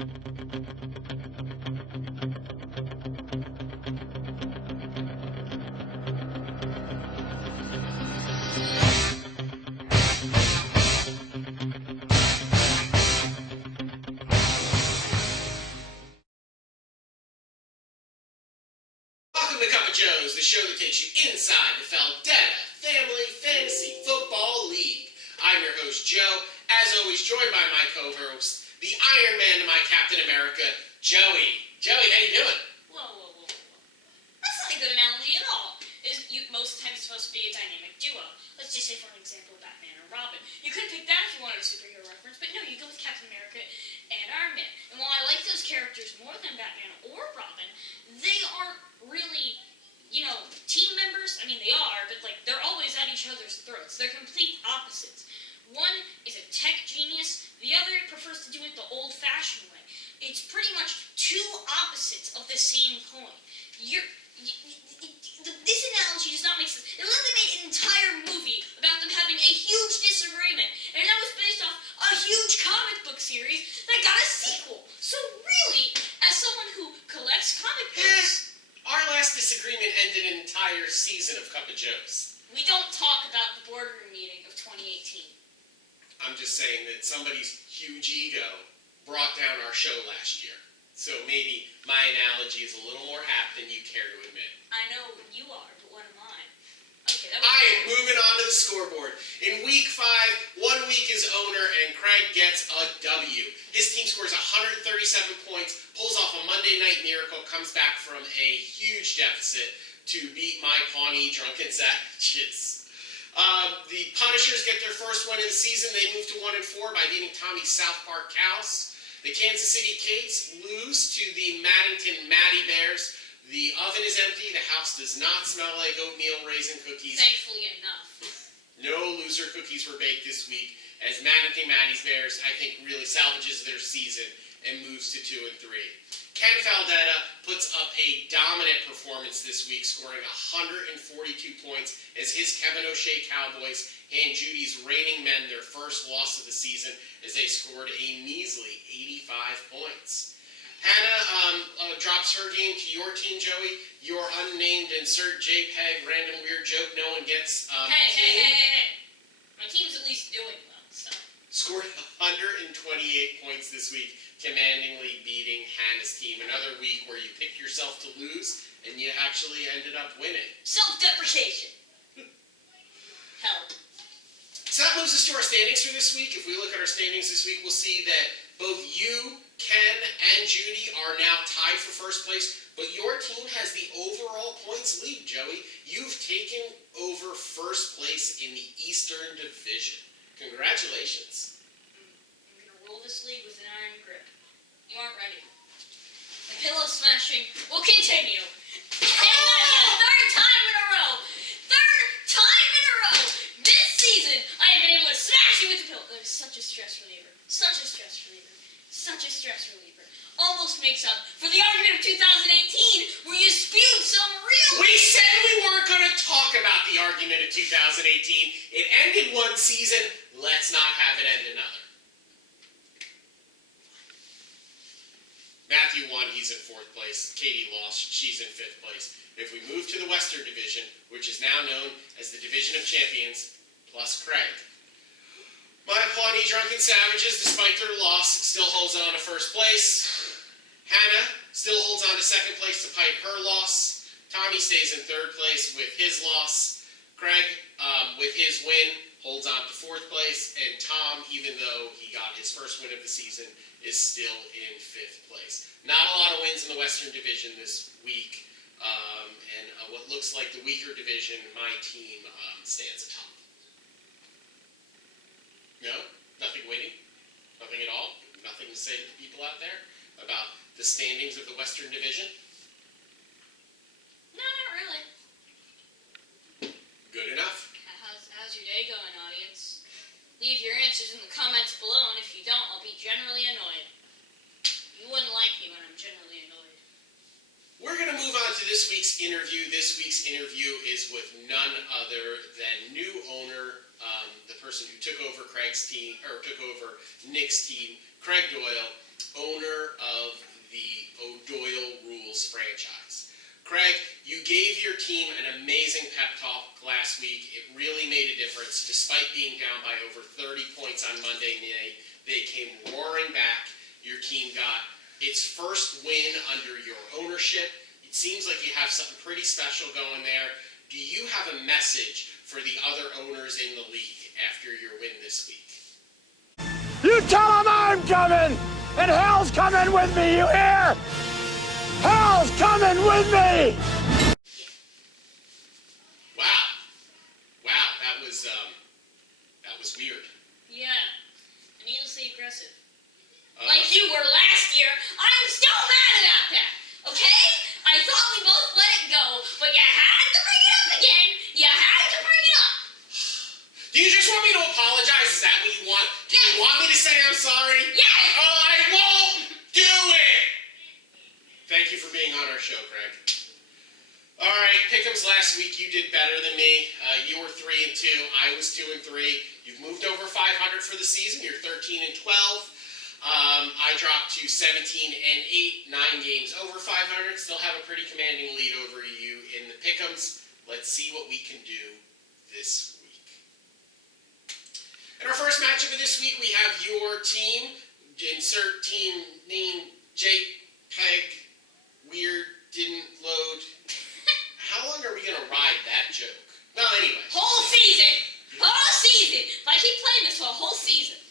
Welcome to Cup of Joe's, the show that takes you inside the FFFFL Family Fantasy Football League. I'm your host, Joe, as always joined by my co-host, the Iron Man to my Captain America, Joey. Joey, how you doing? Whoa. That's not a good analogy at all. Most of the time it's supposed to be a dynamic duo. Let's just say, for an example, Batman or Robin. You could pick that if you wanted a superhero reference, but no, you go with Captain America and Iron Man. And while I like those characters more than Batman or Robin, they aren't really, team members. I mean, they are, but they're always at each other's throats. They're complete opposites. One is a tech genius. The other prefers to do it the old-fashioned way. It's pretty much two opposites of the same coin. This analogy does not make sense. They literally made an entire movie about them having a huge disagreement, and that was based off a huge comic book series that got a sequel. So really, as someone who collects comic books, our last disagreement ended an entire season of Cup of Joe's. We don't talk about the boardroom meeting of 2018. I'm just saying that somebody's huge ego brought down our show last year. So maybe my analogy is a little more apt than you care to admit. I know you are, but what am I? Okay, I am moving on to the scoreboard. In Week 5, 1 week is owner, and Craig gets a W. His team scores 137 points, pulls off a Monday night miracle, comes back from a huge deficit to beat my Pawnee drunken savages. The Punishers get their first win of the season. They move to 1-4 by beating Tommy's South Park Cows. The Kansas City Cates lose to the Maddington Matty Bears. The oven is empty. The house does not smell like oatmeal raisin cookies. Thankfully enough. No loser cookies were baked this week, as Maddington Matty's Bears, I think, really salvages their season and moves to 2-3. Ken Faldetta puts up a dominant performance this week, scoring 142 points as his Kevin O'Shea Cowboys hand Judy's reigning men their first loss of the season as they scored a measly 85 points. Hannah drops her game to your team, Joey. Your unnamed insert JPEG random weird joke no one gets. Hey. My team's at least doing well, so. Scored 128 points this week, commandingly beating Hannah's team. Another week where you picked yourself to lose, and you actually ended up winning. Self-deprecation. Help. So that moves us to our standings for this week. If we look at our standings this week, we'll see that both you, Ken, and Judy are now tied for first place, but your team has the overall points lead, Joey. You've taken over first place in the Eastern Division. Congratulations. I'm going to roll this league with an iron grip. You aren't ready. The pillow smashing will continue. And third time in a row. This season, I have been able to smash you with the pillow. It was such a stress reliever. Almost makes up for the argument of 2018 where you spewed some real... We said we weren't going to talk about the argument of 2018. It ended one season. Let's not have it end another. Matthew won. He's in 4th place. Katie lost. She's in 5th place. If we move to the Western Division, which is now known as the Division of Champions, plus Craig, my Pawnee Drunken Savages, despite their loss, still holds on to first place. Hannah still holds on to 2nd place despite her loss. Tommy stays in 3rd place with his loss. Craig, with his win, holds on to 4th place. And Tom, even though he got his first win of the season, is still in 5th place. Not a lot of wins in the Western Division this week. And what looks like the weaker division, my team stands atop. No? Nothing waiting? Nothing at all? Nothing to say to the people out there about the standings of the Western Division? No, not really. Good enough. How's your day going, audience? Leave your answers in the comments below, and if you don't, I'll be generally annoyed. You wouldn't like me when I'm generally annoyed. We're going to move on to this week's interview. This week's interview is with none other than new owner, the person who took over Craig's team, or took over Nick's team, Craig Doyle. is owner of the O'Doyle Rules franchise. Craig, you gave your team an amazing pep talk last week. It really made a difference. Despite being down by over 30 points on Monday night, they came roaring back. Your team got its first win under your ownership. It seems like you have something pretty special going there. Do you have a message for the other owners in the league after your win this week? You tell them I'm coming, and hell's coming with me, you hear? Hell's coming with me! Wow, that was weird. Yeah, and needlessly aggressive. Like you were last year. I'm still mad about that, okay? I thought we both let it go, but you had to bring it up again. You had to bring it up. Do you just want me to apologize? Is that what you want? Do you want me to say I'm sorry? Yes! Oh, I won't do it! Thank you for being on our show, Craig. All right, Pick'ems last week, you did better than me. You were 3-2. I was 2-3. You've moved over 500 for the season. You're 13-12. I dropped to 17-8, 9 games over 500. Still have a pretty commanding lead over you in the Pick'ems. Let's see what we can do this week. In our first matchup of this week, we have your team. Insert team name JPEG. Weird, didn't load. How long are we going to ride that joke? No, anyway. Whole season. If I keep playing this for a whole season.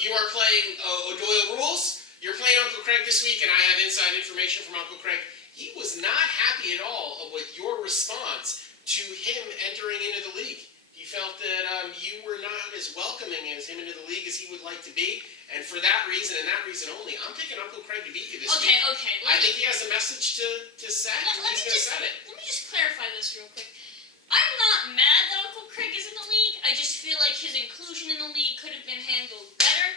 You are playing O'Doyle Rules. You're playing Uncle Craig this week, and I have inside information from Uncle Craig. He was not happy at all with your response to him entering into the league. He felt that you were not as welcoming as him into the league as he would like to be, and for that reason and that reason only, I'm picking Uncle Craig to beat you this week. Okay. I think he has a message to set, and he's going to set it. Let me just clarify this real quick. I'm not mad that Uncle Craig is in the league. I just feel like his inclusion in the league could have been handled better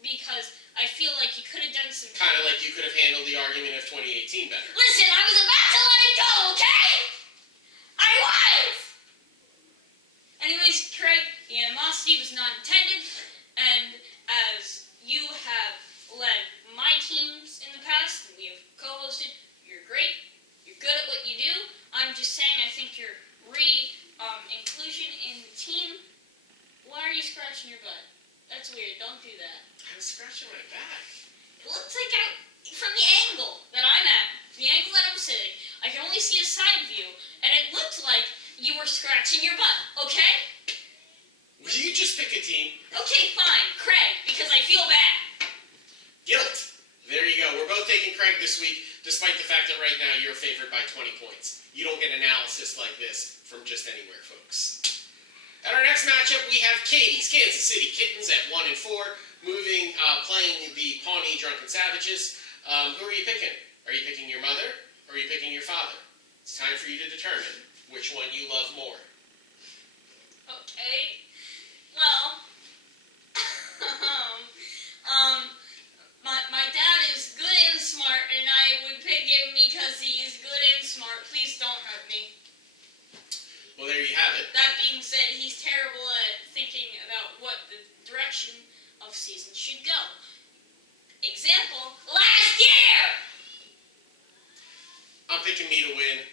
because I feel like he could have done some... Kind of like you could have handled the argument of 2018 better. Listen, I was about to let it go, okay? I was! Anyways, Craig, the animosity was not intended, and as you have led my teams in the past, and we have co-hosted, you're great, you're good at what you do. I'm just saying I think your inclusion in the team, why are you scratching your butt? That's weird, don't do that. I was scratching my back. It looks like from the angle that I'm at, the angle that I'm sitting, I can only see a side view, and it looked like you were scratching your butt, okay? Will you just pick a team? Okay, fine, Craig, because I feel bad. Guilt. There you go. We're both taking Craig this week, despite the fact that right now you're favored by 20 points. You don't get analysis like this from just anywhere, folks. At our next matchup, we have Katie's Kansas City Kittens at 1-4, playing the Pawnee Drunken Savages. Who are you picking? Are you picking your mother, or are you picking your father? It's time for you to determine which one you love more. Okay. Well, my dad is good and smart, and I would pick him because he is good and smart. Please don't hurt me. Well, there you have it. That being said, he's terrible at thinking about what the direction of season should go. Example, last year! I'm picking me to win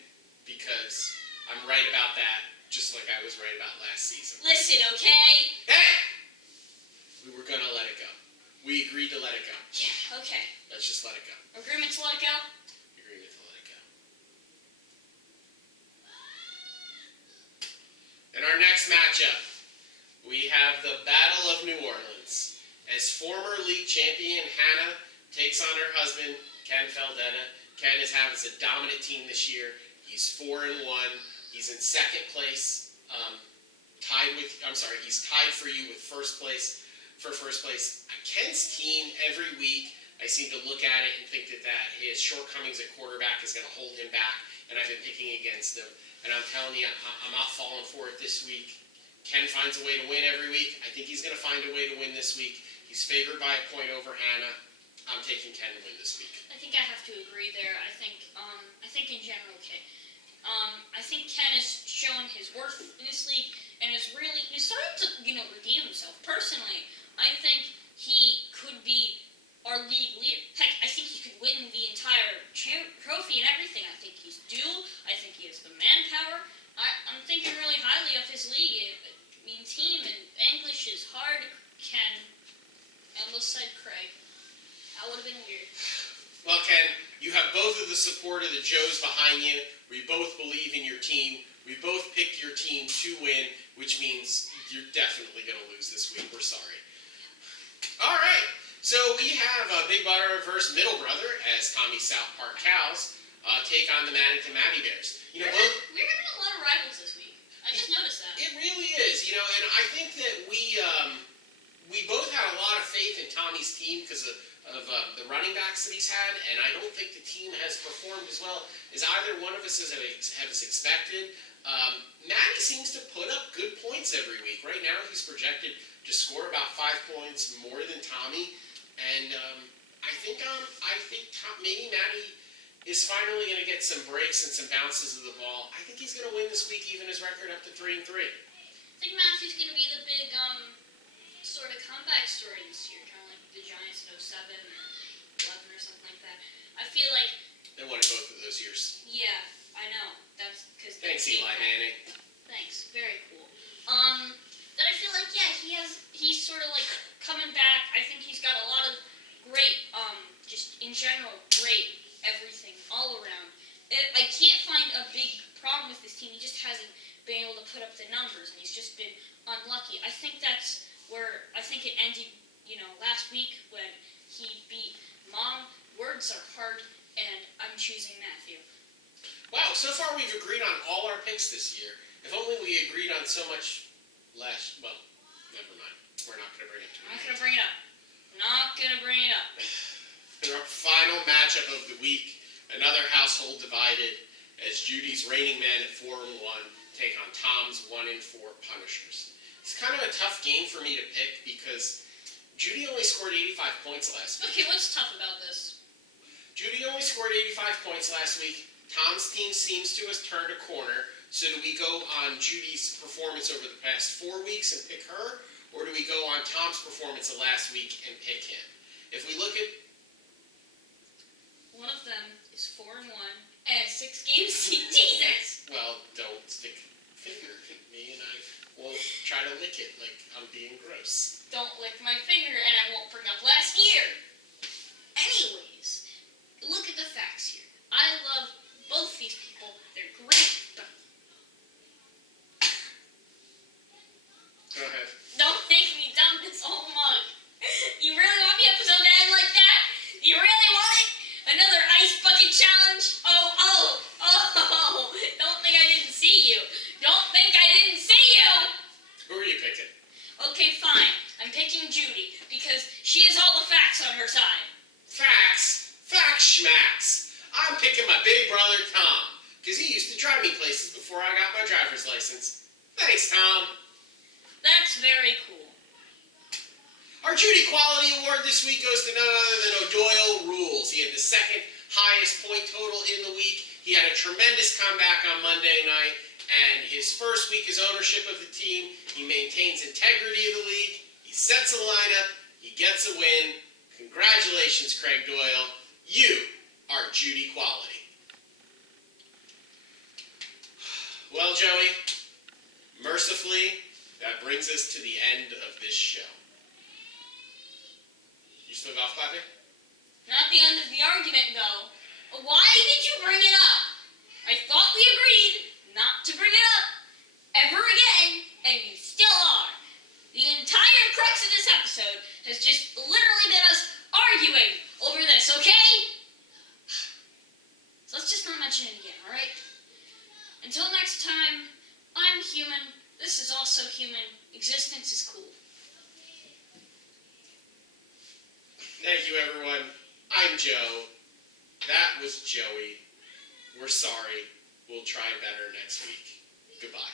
because I'm right about that, just like I was right about last season. Listen, okay? Hey! We were gonna let it go. We agreed to let it go. Yeah, okay. Let's just let it go. Agreement to let it go? Agreement to let it go. In our next matchup, we have the Battle of New Orleans. As former league champion Hannah takes on her husband, Ken Feldetta. Ken has had a dominant team this year. He's 4-1. He's in second place. He's tied for you with first place. Ken's team every week, I seem to look at it and think that his shortcomings at quarterback is going to hold him back, and I've been picking against him. And I'm telling you, I'm not falling for it this week. Ken finds a way to win every week. I think he's going to find a way to win this week. He's favored by a point over Hannah. I'm taking Ken to win this week. I think I have to agree there. I think in general, I think Ken has shown his worth in this league and he's starting to, redeem himself. Personally, I think he could be our league leader. Heck, I think he could win the entire trophy and everything. I think he's due. I think he has the manpower. I'm thinking really highly of his league. I mean, team and English is hard. Ken. I almost said Craig. That would have been weird. Well, Ken, you have both of the support of the Joes behind you. We both believe in your team. We both picked your team to win, which means you're definitely going to lose this week. We're sorry. All right. So we have Big Brother versus Middle Brother as Tommy's South Park Cows take on the Maddington Matty Bears. You know, we're having a lot of rivals this week. I just noticed that. It really is. You know, and I think that we both had a lot of faith in Tommy's team because of the running backs that he's had, and I don't think the team has performed as well as either one of us has expected. Matty seems to put up good points every week. Right now, he's projected to score about 5 points more than Tommy, and I think maybe Matty is finally going to get some breaks and some bounces of the ball. I think he's going to win this week, even his record up to 3-3. I think Matthew's going to be the big sort of comeback story this year, kind of like the Giants in 07 or 11 or something like that. I feel like They won in both of those years. yeah, I know. That's because Thanks, Eli Manning. Thanks, very cool. That I feel like he's sort of like coming back. I think he's got a lot of great, just in general, great everything all around. I can't find a big problem with this team. He just hasn't been able to put up the numbers, and he's just been unlucky. I think that's where it ended. You know, last week when he beat Mom. Words are hard, and I'm choosing Matthew. Wow, so far we've agreed on all our picks this year. If only we agreed on so much less. Well, never mind. We're not going to bring it to I'm not going to bring it up. Not going to bring it up. In our final matchup of the week, another household divided as Judy's reigning men at 4-1 take on Tom's 1-4 Punishers. It's kind of a tough game for me to pick because Judy only scored 85 points last week. Okay, what's tough about this? Judy only scored 85 points last week. Tom's team seems to have turned a corner. So do we go on Judy's performance over the past 4 weeks and pick her? Or do we go on Tom's performance of last week and pick him? If we look at... One of them is 4-1 and 6 games. Jesus! Well, don't stick a finger at me and I won't try to lick it like I'm being gross. Don't lick my finger and I won't bring up last year. Anyways, look at the facts here. I love both these people. They're great. Go ahead. Don't make me dump this whole mug. You really want the episode to end like that? You really want it? Another ice bucket challenge? Oh. Don't think I didn't see you. Don't think I didn't see you. Who are you picking? Okay, fine. I'm picking Judy because she has all the facts on her side. Facts? Facts schmacks. I'm picking my big brother Tom because he used to drive me places before I got my driver's license. Thanks, Tom. That's very cool. Our Judy Quality Award this week goes to none other than O'Doyle Rules. He had the second highest point total in the week. He had a tremendous comeback on Monday night, and his first week as ownership of the team, he maintains integrity of the league, he sets a lineup, he gets a win. Congratulations, Craig Doyle. You are Judy Quality. Well, Joey, mercifully, that brings us to the end of this show. You still golf clapping? Not the end of the argument, though. Why did you bring it up? I thought we agreed not to bring it up ever again, and you still are. The entire crux of this episode has just literally been us arguing over this, okay? So let's just not mention it again, alright? Until next time, I'm human. This is also human. Existence is cool. Thank you, everyone. I'm Joe. That was Joey. We're sorry. We'll try better next week. Goodbye.